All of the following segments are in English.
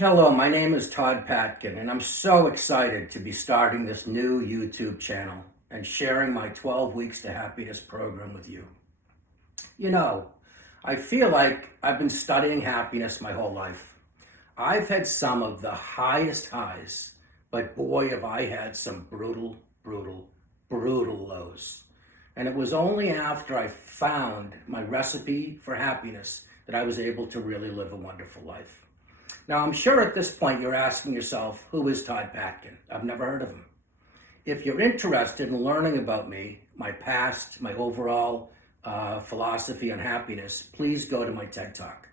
Hello, my name is Todd Patkin, and I'm so excited to be starting this new YouTube channel and sharing my 12 Weeks to Happiness program with you. You know, I feel like I've been studying happiness my whole life. I've had some of the highest highs, but boy, have I had some brutal, brutal lows. And it was only after I found my recipe for happiness that I was able to really live a wonderful life. Now, I'm sure at this point you're asking yourself, who is Todd Patkin? I've never heard of him. If you're interested in learning about me, my past, my overall philosophy on happiness, please go to my TED Talk.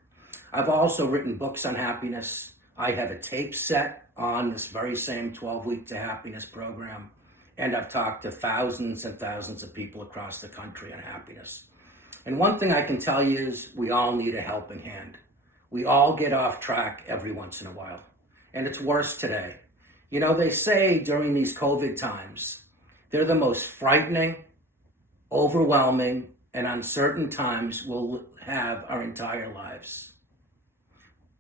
I've also written books on happiness. I have a tape set on this very same 12-Week to Happiness program, and I've talked to thousands and thousands of people across the country on happiness. And one thing I can tell you is we all need a helping hand. We all get off track every once in a while, and it's worse today. You know, they say during these COVID times, they're the most frightening, overwhelming, and uncertain times we'll have our entire lives.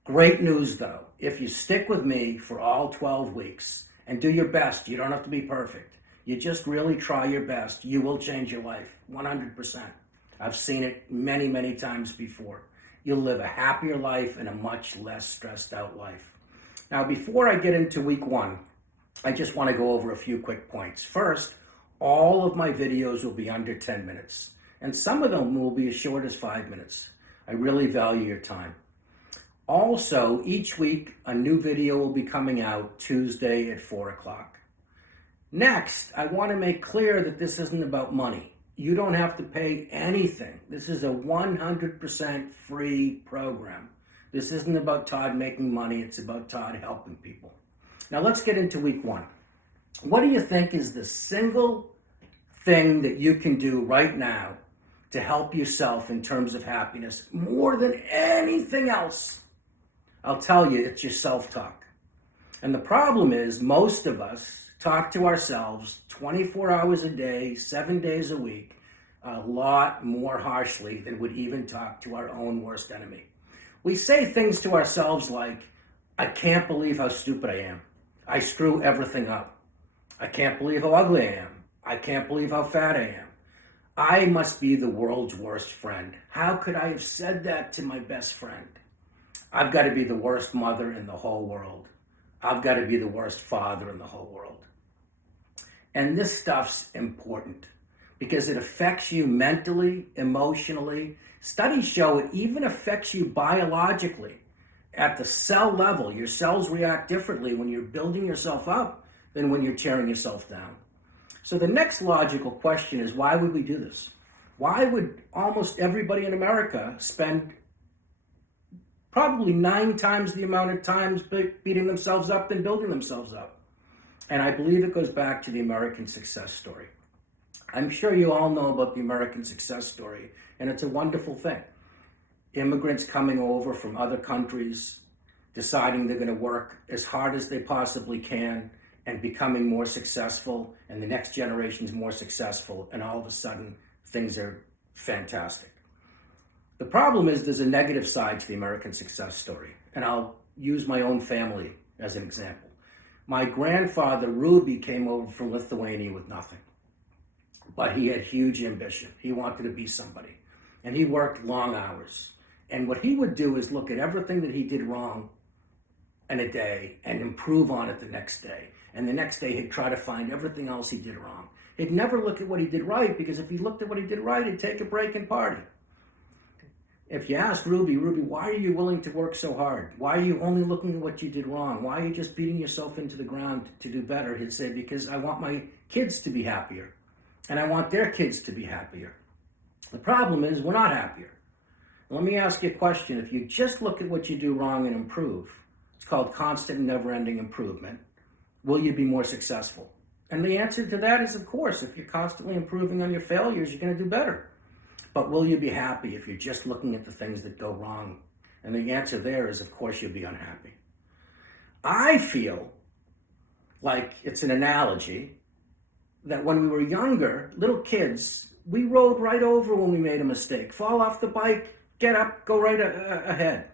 Great news though, if you stick with me for all 12 weeks and do your best, you don't have to be perfect. You just really try your best, you will change your life, 100%. I've seen it many, many times before. You'll live a happier life and a much less stressed out life. Now, before I get into week one, I just want to go over a few quick points. First, all of my videos will be under 10 minutes, and some of them will be as short as 5 minutes. I really value your time. Also, each week, a new video will be coming out Tuesday at 4 o'clock. Next, I want to make clear that this isn't about money. You don't have to pay anything. This is a 100% free program. This isn't about Todd making money. It's about Todd helping people. Now let's get into week one. What do you think is the single thing that you can do right now to help yourself in terms of happiness more than anything else? I'll tell you, it's your self-talk. And the problem is most of us talk to ourselves 24 hours a day, 7 days a week, a lot more harshly than would even talk to our own worst enemy. We say things to ourselves like, I can't believe how stupid I am. I screw everything up. I can't believe how ugly I am. I can't believe how fat I am. I must be the world's worst friend. How could I have said that to my best friend? I've got to be the worst mother in the whole world. I've got to be the worst father in the whole world. And this stuff's important because it affects you mentally, emotionally. Studies show it even affects you biologically. At the cell level, your cells react differently when you're building yourself up than when you're tearing yourself down. So the next logical question is, why would we do this? Why would almost everybody in America spend probably 9 times the amount of times beating themselves up than building themselves up? And I believe it goes back to the American success story. I'm sure you all know about the American success story, and it's a wonderful thing. Immigrants coming over from other countries, deciding they're going to work as hard as they possibly can and becoming more successful, and the next generation's more successful, and all of a sudden things are fantastic. The problem is there's a negative side to the American success story, and I'll use my own family as an example. My grandfather, Ruby, came over from Lithuania with nothing, but he had huge ambition. He wanted to be somebody, and he worked long hours. And what he would do is look at everything that he did wrong in a day and improve on it the next day. And the next day, he'd try to find everything else he did wrong. He'd never look at what he did right, because if he looked at what he did right, he'd take a break and party. If you ask Ruby, why are you willing to work so hard? Why are you only looking at what you did wrong? Why are you just beating yourself into the ground to do better? He'd say, because I want my kids to be happier, and I want their kids to be happier. The problem is we're not happier. Let me ask you a question. If you just look at what you do wrong and improve, it's called constant and never-ending improvement, will you be more successful? And the answer to that is, of course, if you're constantly improving on your failures, you're going to do better. But will you be happy if you're just looking at the things that go wrong? And the answer there is, of course, you'll be unhappy. I feel like it's an analogy that when we were younger, little kids, we rode right over when we made a mistake. Fall off the bike, get up, go right ahead.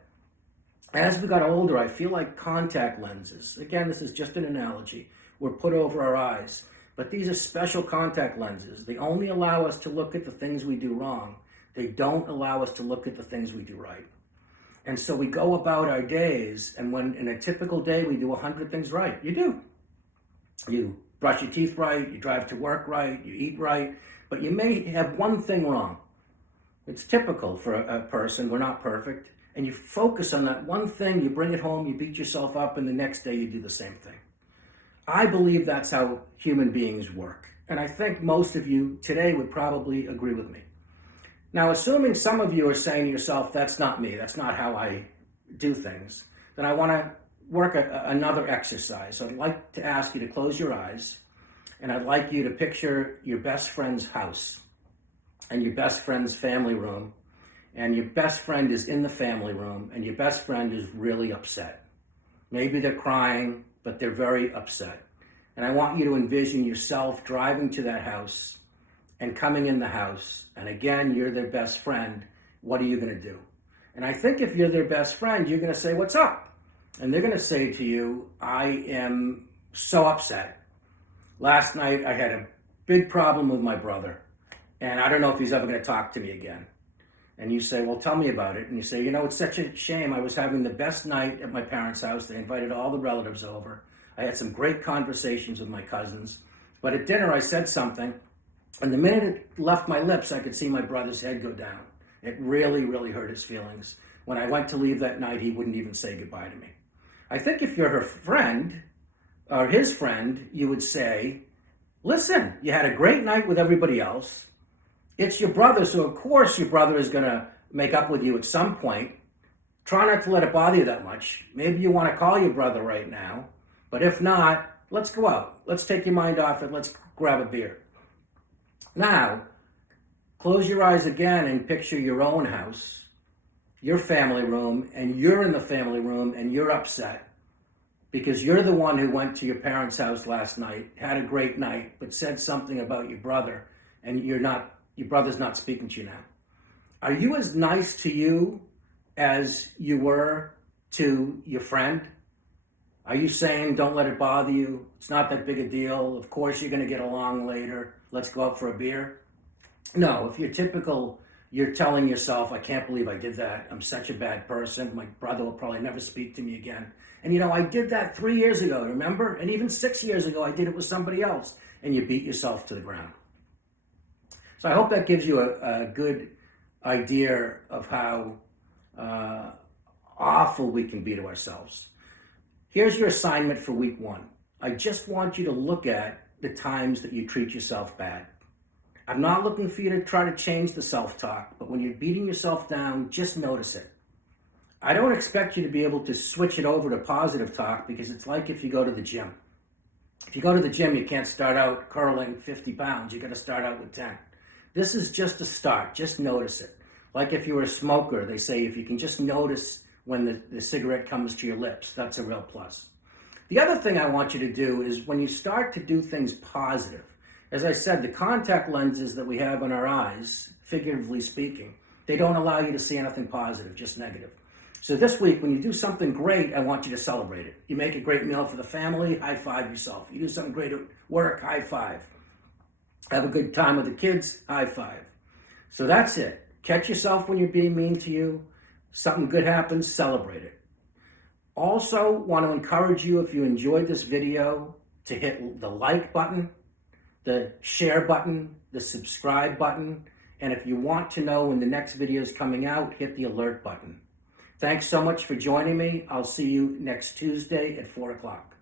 As we got older, I feel like contact lenses, again, this is just an analogy, were put over our eyes. But these are special contact lenses. They only allow us to look at the things we do wrong. They don't allow us to look at the things we do right. And so we go about our days, and when in a typical day we do 100 things right. You do. You brush your teeth right, you drive to work right, you eat right, but you may have one thing wrong. It's typical for a person, we're not perfect. And you focus on that one thing, you bring it home, you beat yourself up, and the next day you do the same thing. I believe that's how human beings work. And I think most of you today would probably agree with me. Now, assuming some of you are saying to yourself, that's not me, that's not how I do things, then I want to work another exercise. So I'd like to ask you to close your eyes, and I'd like you to picture your best friend's house and your best friend's family room, and your best friend is in the family room, and your best friend is really upset. Maybe they're crying, but they're very upset. And I want you to envision yourself driving to that house and coming in the house, and again, you're their best friend. What are you going to do? And I think if you're their best friend, you're going to say, what's up? And they're going to say to you, I am so upset. Last night, I had a big problem with my brother, and I don't know if he's ever going to talk to me again. And you say, well, tell me about it. And you say, it's such a shame. I was having the best night at my parents' house. They invited all the relatives over. I had some great conversations with my cousins. But at dinner, I said something. And the minute it left my lips, I could see my brother's head go down. It really, really hurt his feelings. When I went to leave that night, he wouldn't even say goodbye to me. I think if you're her friend, or his friend, you would say, listen, you had a great night with everybody else. It's your brother, so of course your brother is going to make up with you at some point. Try not to let it bother you that much. Maybe you want to call your brother right now, but if not, let's go out. Let's take your mind off it. Let's grab a beer. Now, close your eyes again and picture your own house, your family room, and you're in the family room and you're upset because you're the one who went to your parents' house last night, had a great night, but said something about your brother, and your brother's not speaking to you now. Are you as nice to you as you were to your friend? Are you saying, don't let it bother you? It's not that big a deal. Of course you're going to get along later. Let's go out for a beer. No, if you're typical, you're telling yourself, I can't believe I did that. I'm such a bad person. My brother will probably never speak to me again. And I did that 3 years ago, remember? And even 6 years ago, I did it with somebody else. And you beat yourself to the ground. So I hope that gives you a good idea of how awful we can be to ourselves. Here's your assignment for week 1. I just want you to look at the times that you treat yourself bad. I'm not looking for you to try to change the self-talk, but when you're beating yourself down, just notice it. I don't expect you to be able to switch it over to positive talk because it's like if you go to the gym. If you go to the gym, you can't start out curling 50 pounds. You got to start out with 10. This is just a start. Just notice it. Like if you were a smoker, they say if you can just notice when the cigarette comes to your lips, that's a real plus. The other thing I want you to do is when you start to do things positive, as I said, the contact lenses that we have in our eyes, figuratively speaking, they don't allow you to see anything positive, just negative. So this week, when you do something great, I want you to celebrate it. You make a great meal for the family, high five yourself. You do something great at work, high five. Have a good time with the kids, high five. So that's it. Catch yourself when you're being mean to you. Something good happens, celebrate it. Also, want to encourage you, if you enjoyed this video, to hit the like button, the share button, the subscribe button, and if you want to know when the next video is coming out, hit the alert button. Thanks so much for joining me. I'll see you next Tuesday at 4 o'clock.